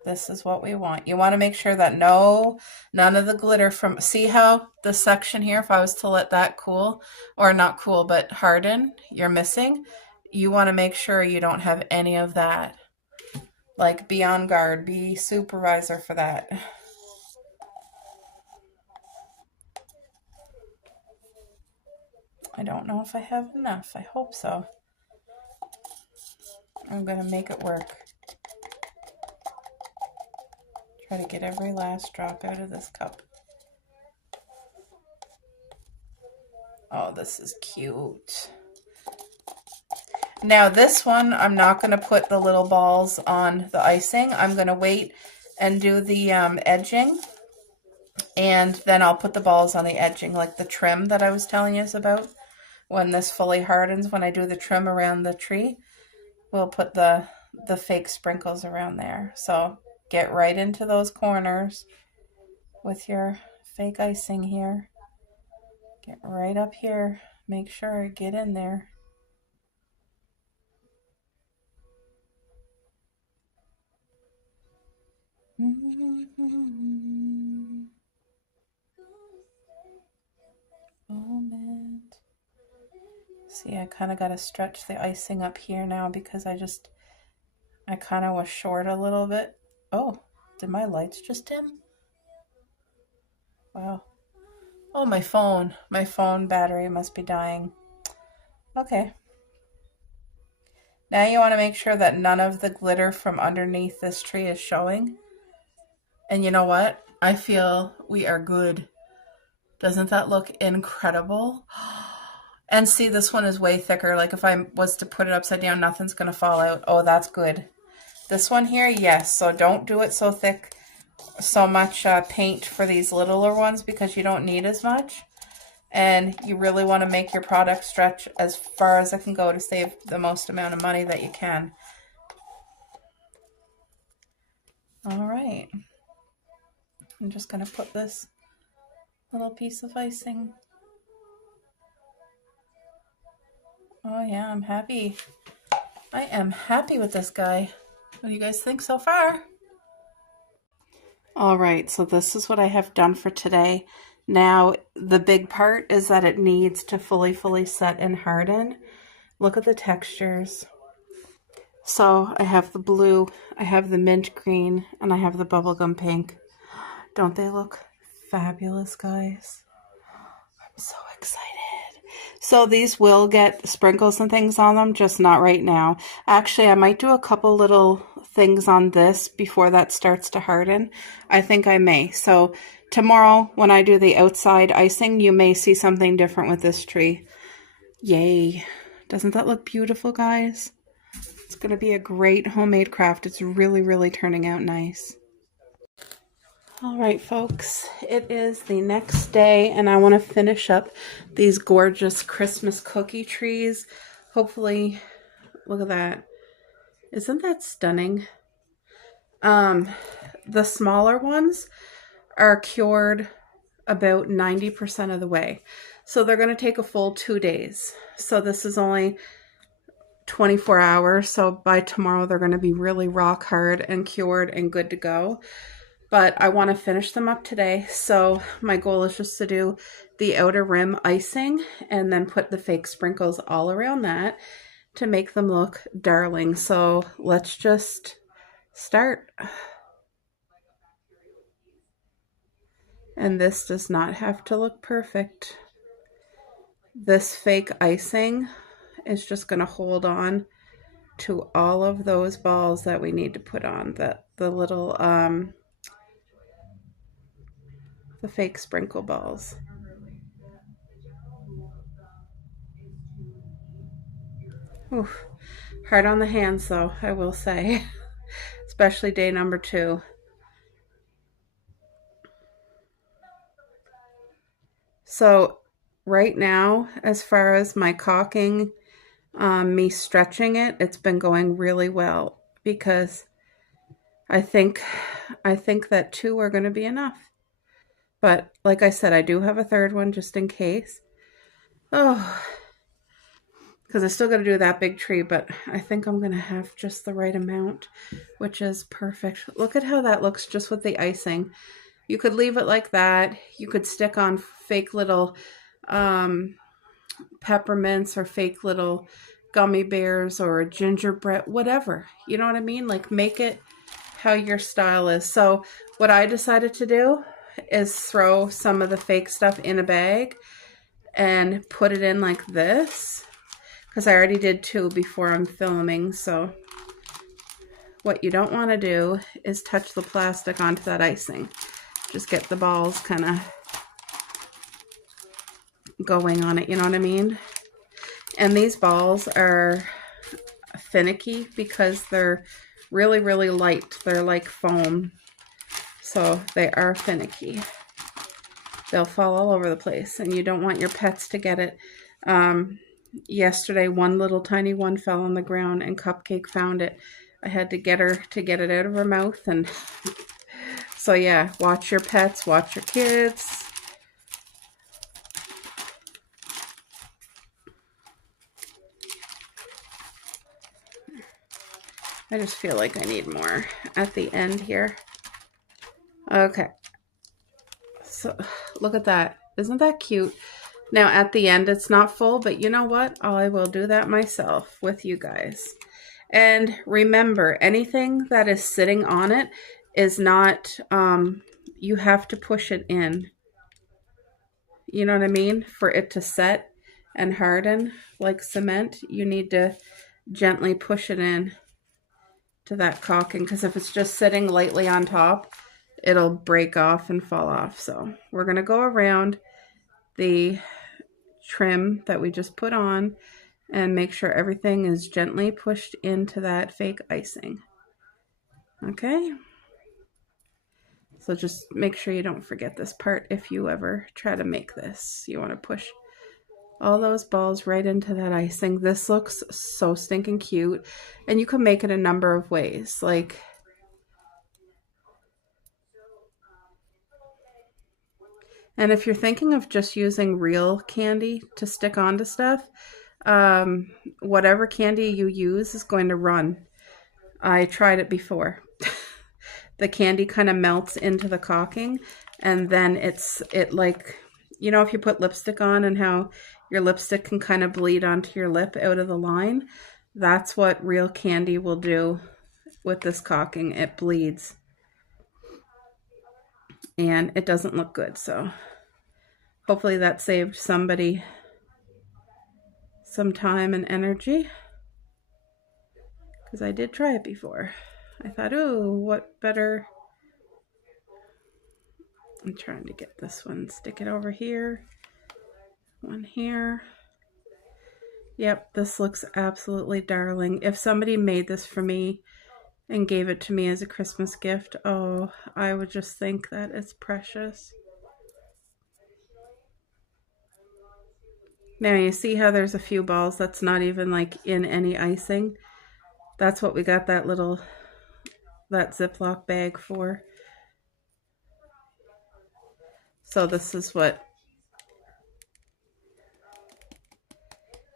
This is what we want. You want to make sure that none of the glitter from, see how the section here, if I was to let that cool, or not cool, but harden, you're missing. You want to make sure you don't have any of that. Like, be on guard, be supervisor for that. I don't know if I have enough. I hope so. I'm going to make it work. Try to get every last drop out of this cup. Oh, this is cute. Now this one, I'm not going to put the little balls on the icing. I'm going to wait and do the edging. And then I'll put the balls on the edging, like the trim that I was telling you about. When this fully hardens, when I do the trim around the tree, we'll put the fake sprinkles around there. So get right into those corners with your fake icing here. Get right up here. Make sure you get in there. Moment. See, I kind of got to stretch the icing up here now because I kind of was short a little bit. Oh, did my lights just dim? Wow. Oh, my phone battery must be dying. Okay. Now you want to make sure that none of the glitter from underneath this tree is showing. And you know what? I feel we are good. Doesn't that look incredible? And see, this one is way thicker. Like if I was to put it upside down, nothing's going to fall out. Oh, that's good. This one here, yes. So don't do it so thick, so much paint for these littler ones because you don't need as much. And you really want to make your product stretch as far as it can go to save the most amount of money that you can. All right. I'm just going to put this little piece of icing Oh yeah, I'm happy. I am happy with this guy. What do you guys think so far? All right, so this is what I have done for today. Now, the big part is that it needs to fully set and harden. Look at the textures. So I have the blue, I have the mint green, and I have the bubblegum pink. Don't they look fabulous, guys? I'm so excited. So these will get sprinkles and things on them, just not right now. Actually, I might do a couple little things on this before that starts to harden. I think I may. So tomorrow when I do the outside icing, you may see something different with this tree. Yay. Doesn't that look beautiful, guys? It's going to be a great homemade craft. It's really turning out nice. All right, folks, it is the next day, and I want to finish up these gorgeous Christmas cookie trees. Hopefully, look at that. Isn't that stunning? The smaller ones are cured about 90% of the way. So they're going to take a full 2 days. So this is only 24 hours. So by tomorrow, they're going to be really rock hard and cured and good to go. But I want to finish them up today. So my goal is just to do the outer rim icing and then put the fake sprinkles all around that to make them look darling. So let's just start. And this does not have to look perfect. This fake icing is just going to hold on to all of those balls that we need to put on, the little the fake sprinkle balls. Oof. Hard on the hands though, I will say, especially day number 2. So right now, as far as my caulking, me stretching it, it's been going really well because I think that 2 are going to be enough. But like I said, I do have a third one just in case. Oh, because I still got to do that big tree, but I think I'm going to have just the right amount, which is perfect. Look at how that looks just with the icing. You could leave it like that. You could stick on fake little peppermints or fake little gummy bears or gingerbread, whatever. You know what I mean? Like make it how your style is. So what I decided to do is throw some of the fake stuff in a bag and put it in like this, because I already did 2 before I'm filming. So what you don't want to do is touch the plastic onto that icing. Just get the balls kind of going on it, you know what I mean? And these balls are finicky because they're really light. They're like foam, so they are finicky. They'll fall all over the place, and you don't want your pets to get it. Yesterday, one little tiny one fell on the ground, and Cupcake found it. I had to get her to get it out of her mouth, and so yeah, watch your pets, watch your kids. I just feel like I need more at the end here. Okay. So look at that. Isn't that cute? Now at the end it's not full, but you know what? I will do that myself with you guys. And remember, anything that is sitting on it is not, you have to push it in. You know what I mean? For it to set and harden like cement, you need to gently push it in to that caulking, because if it's just sitting lightly on top, it'll break off and fall off. So we're going to go around the trim that we just put on and make sure everything is gently pushed into that fake icing. Okay? So just make sure you don't forget this part if you ever try to make this. You want to push all those balls right into that icing. This looks so stinking cute, and you can make it a number of ways. Like, and if you're thinking of just using real candy to stick onto stuff, Whatever candy you use is going to run. I tried it before. The candy kind of melts into the caulking, and then it like, you know, if you put lipstick on and how your lipstick can kind of bleed onto your lip out of the line, that's what real candy will do with this caulking. It bleeds and it doesn't look good. So hopefully that saved somebody some time and energy, because I did try it before. I thought, oh, what better? I'm trying to get this one, stick it over here, one here. Yep, this looks absolutely darling. If somebody made this for me and gave it to me as a Christmas gift, oh, I would just think that it's precious. Now you see how there's a few balls that's not even like in any icing? That's what we got that Ziploc bag for. So this is what,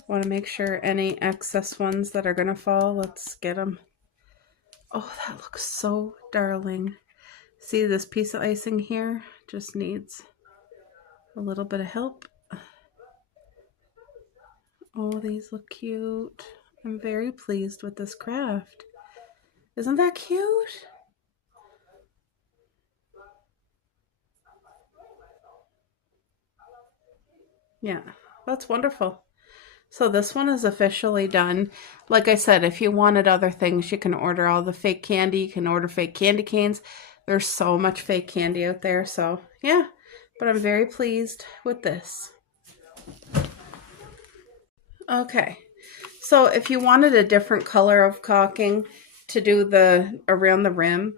want to make sure any excess ones that are going to fall, let's get them. Oh, that looks so darling. See this piece of icing here? Just needs a little bit of help. Oh, these look cute. I'm very pleased with this craft. Isn't that cute? Yeah, that's wonderful. So this one is officially done. Like I said, if you wanted other things, you can order all the fake candy. You can order fake candy canes. There's so much fake candy out there. So yeah, but I'm very pleased with this. Okay, so if you wanted a different color of caulking to do the around the rim,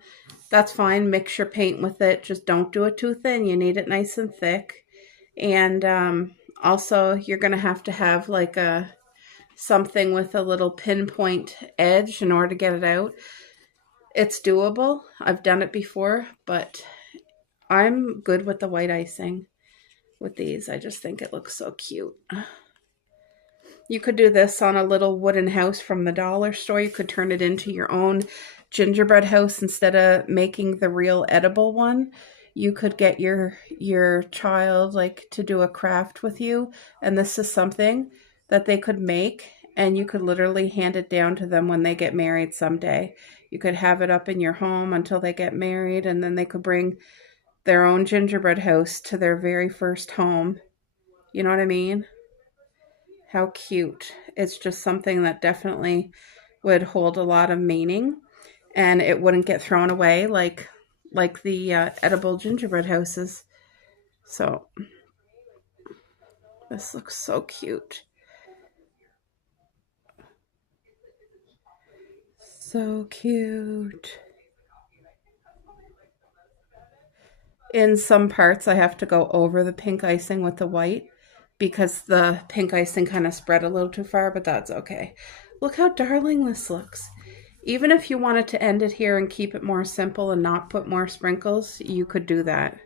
that's fine. Mix your paint with it. Just don't do it too thin. You need it nice and thick. And also, you're going to have like something with a little pinpoint edge in order to get it out. It's doable. I've done it before, but I'm good with the white icing with these. I just think it looks so cute. You could do this on a little wooden house from the dollar store. You could turn it into your own gingerbread house instead of making the real edible one. You could get your child like to do a craft with you, and this is something that they could make, and you could literally hand it down to them when they get married someday. You could have it up in your home until they get married, and then they could bring their own gingerbread house to their very first home. You know what I mean? How cute. It's just something that definitely would hold a lot of meaning, and it wouldn't get thrown away like the edible gingerbread houses. So this looks so cute. So cute. In some parts, I have to go over the pink icing with the white because the pink icing kind of spread a little too far, but that's okay. Look how darling this looks. Even if you wanted to end it here and keep it more simple and not put more sprinkles, you could do that.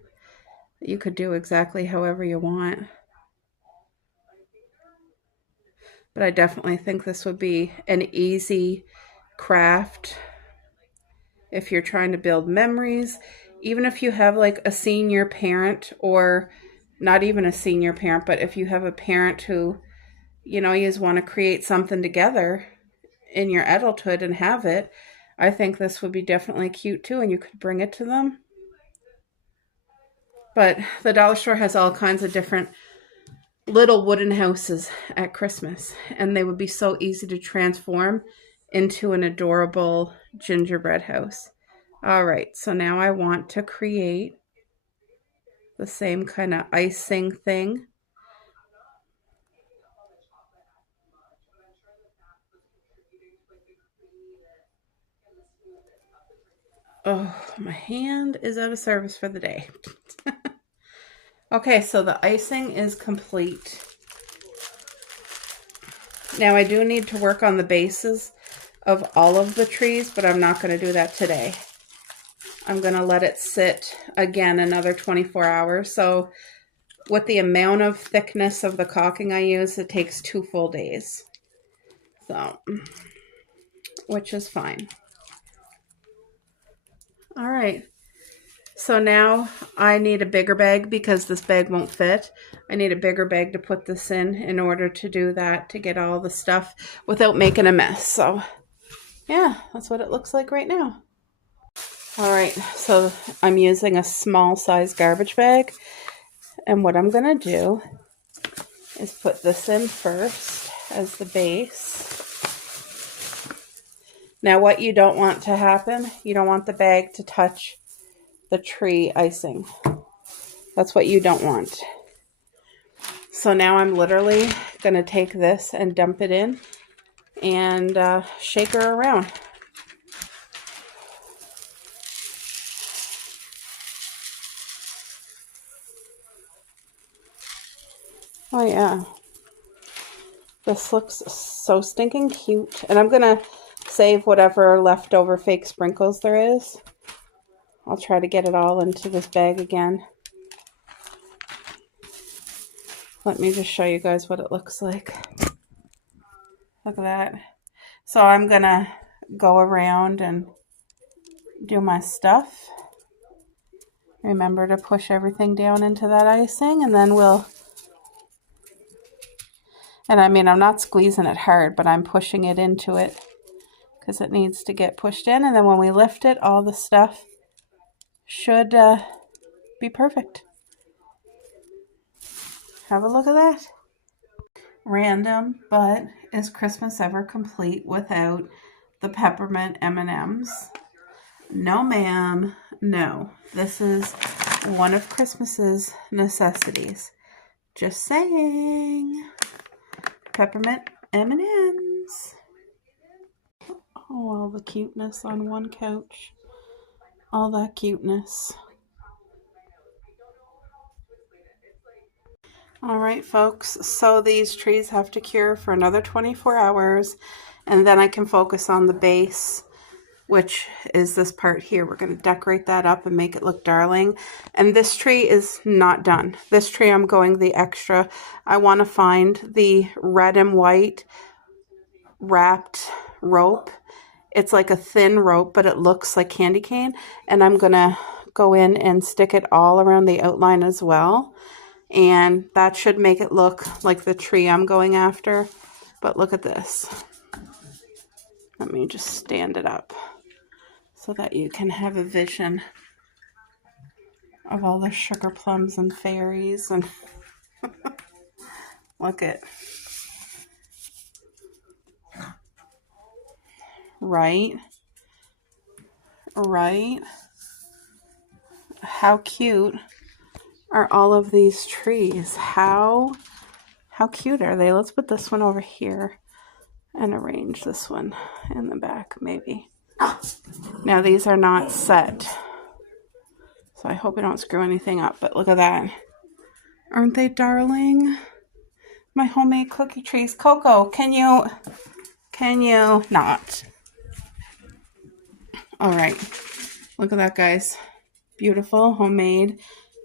You could do exactly however you want. But I definitely think this would be an easy craft if you're trying to build memories. Even if you have like a senior parent, or not even a senior parent, but if you have a parent who, you know, you just want to create something together in your adulthood and have it, I think this would be definitely cute too, and you could bring it to them. But the dollar store has all kinds of different little wooden houses at Christmas, and they would be so easy to transform into an adorable gingerbread house. All right, so now I want to create the same kind of icing thing. Oh, my hand is out of service for the day. Okay, so the icing is complete. Now I do need to work on the bases of all of the trees, but I'm not going to do that today. I'm going to let it sit again another 24 hours. So with the amount of thickness of the caulking I use, it takes 2 full days. So, which is fine. All right. So now I need a bigger bag because this bag won't fit. I need a bigger bag to put this in order to do that, to get all the stuff without making a mess. So yeah, that's what it looks like right now. All right, so I'm using a small size garbage bag. And what I'm gonna do is put this in first as the base. Now what you don't want to happen, you don't want the bag to touch the tree icing. That's what you don't want. So now I'm literally going to take this and dump it in and shake her around. Oh yeah. This looks so stinking cute. And I'm going to save whatever leftover fake sprinkles there is. I'll try to get it all into this bag again. Let me just show you guys what it looks like. Look at that. So I'm going to go around and do my stuff. Remember to push everything down into that icing, and then we'll, and I mean, I'm not squeezing it hard, but I'm pushing it into it because it needs to get pushed in. And then when we lift it, all the stuff should be perfect. Have a look at that. Random, but is Christmas ever complete without the peppermint M&Ms? No, ma'am. No. This is one of Christmas's necessities. Just saying. Peppermint M&Ms. Oh, all the cuteness on one couch. All that cuteness. All right, folks. So these trees have to cure for another 24 hours, and then I can focus on the base, which is this part here. We're going to decorate that up and make it look darling. And this tree is not done. This tree, I'm going the extra. I want to find the red and white wrapped rope. It's like a thin rope, but it looks like candy cane. And I'm going to go in and stick it all around the outline as well. And that should make it look like the tree I'm going after. But look at this. Let me just stand it up so that you can have a vision of all the sugar plums and fairies. And look at, right? How cute are all of these trees? How cute are they? Let's put this one over here and arrange this one in the back, maybe. Now these are not set, so I hope I don't screw anything up, but look at that. Aren't they darling? My homemade cookie trees. Coco, can you not? All right, look at that, guys. Beautiful, homemade,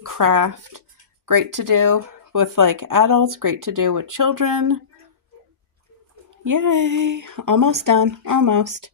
craft. Great to do with like adults, great to do with children. Yay, almost done, almost.